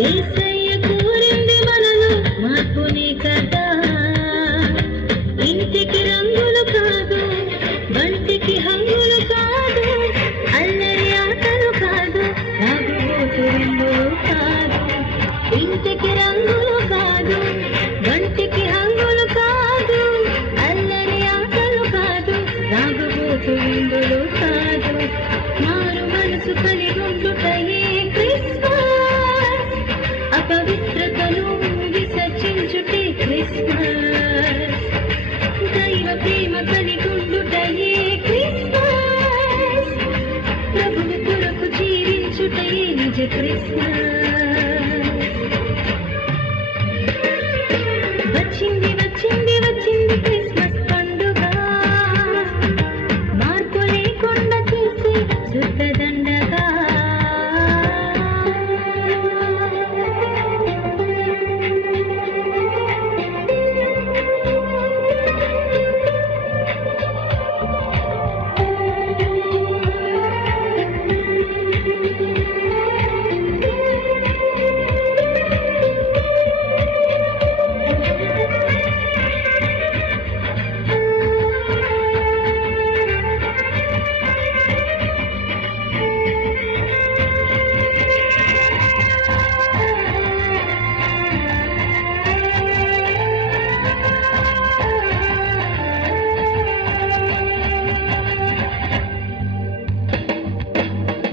యేసయ్య కోరింది మనలో మార్పునే కదా. ఇంటికి రంగులు కాదు, బంటికి హంగులు కాదు, అల్లరి ఆటలు కాదు, తాగుబోతు రంగులు కాదు. ఇంటికి రంగులు కాదు, బంటికి హంగులు కాదు, అల్లరి ఆటలు కాదు, తాగుబోతు రంగులు కాదు. మారు మనసు కలిగుండుటయే క్రిస్మస్, అపవిత్రతను విసర్జించుటే క్రిస్మస్. దైవ ప్రేమ కలిగుండుటయే క్రిస్మస్, ప్రభువు కొరకు జీవించుటయే నిజ క్రిస్మస్. వచ్చింది వచ్చింది వచ్చింది క్రిస్మస్ పండుగ, మార్పు లేకుండా చేసే శుద్ధ దండగా.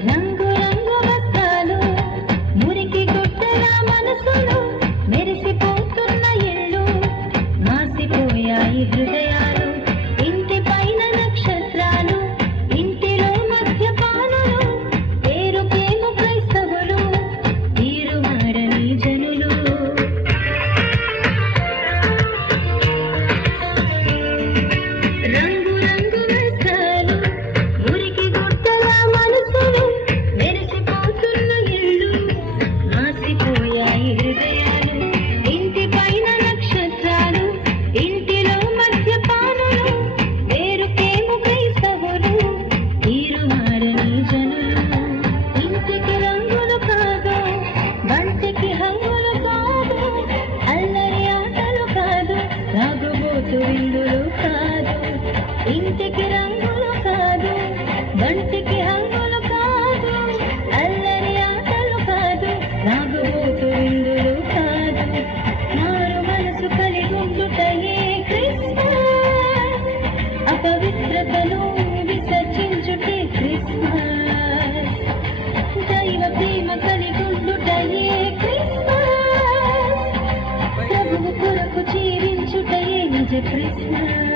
రంగు రంగు వస్త్రాలు, మురికి గుడ్డల మనసులు, మెరిసిపోతున్న ఇళ్ళు, మాసిపోయాయి హృదయాలు. ఇంటి పైన నక్షత్రాలు, ఇంటిలో మద్యపానులు, పేరుకేమో క్రైస్తవులు, తీరు మారని జనులు. రంగు రంగు వస్త్రాలు, మురికి గుడ్డల మనసులు, మెరిసిపోతున్న ఇళ్ళు, మాసిపోయాయి హృదయాలు. ఇంటి పైన నక్షత్రాలు, ఇంటిలో మద్యపానులు, పేరుకేమో క్రైస్తవులు, తీరు మారని జనులు. ఇంటికి రంగులు కాదు, బంటికి హంగులు కాదు, అల్లరి ఆటలు కాదు, తాగుబోతు విందులు కాదు. ఇంటికి రంగులు కాదు, బంటికి హంగులు కాదు, అల్లరి ఆటలు కాదు, తాగుబోతు విందులు కాదు. మారు మనసు కలిగుండుటయే క్రిస్మస్, అపవిత్రతను విసర్జించుటే క్రిస్మస్. దైవ ప్రేమ కలిగుండుటయే క్రిస్మస్, ప్రభువు కొరకు జీవించుటయే నిజ క్రిస్మస్.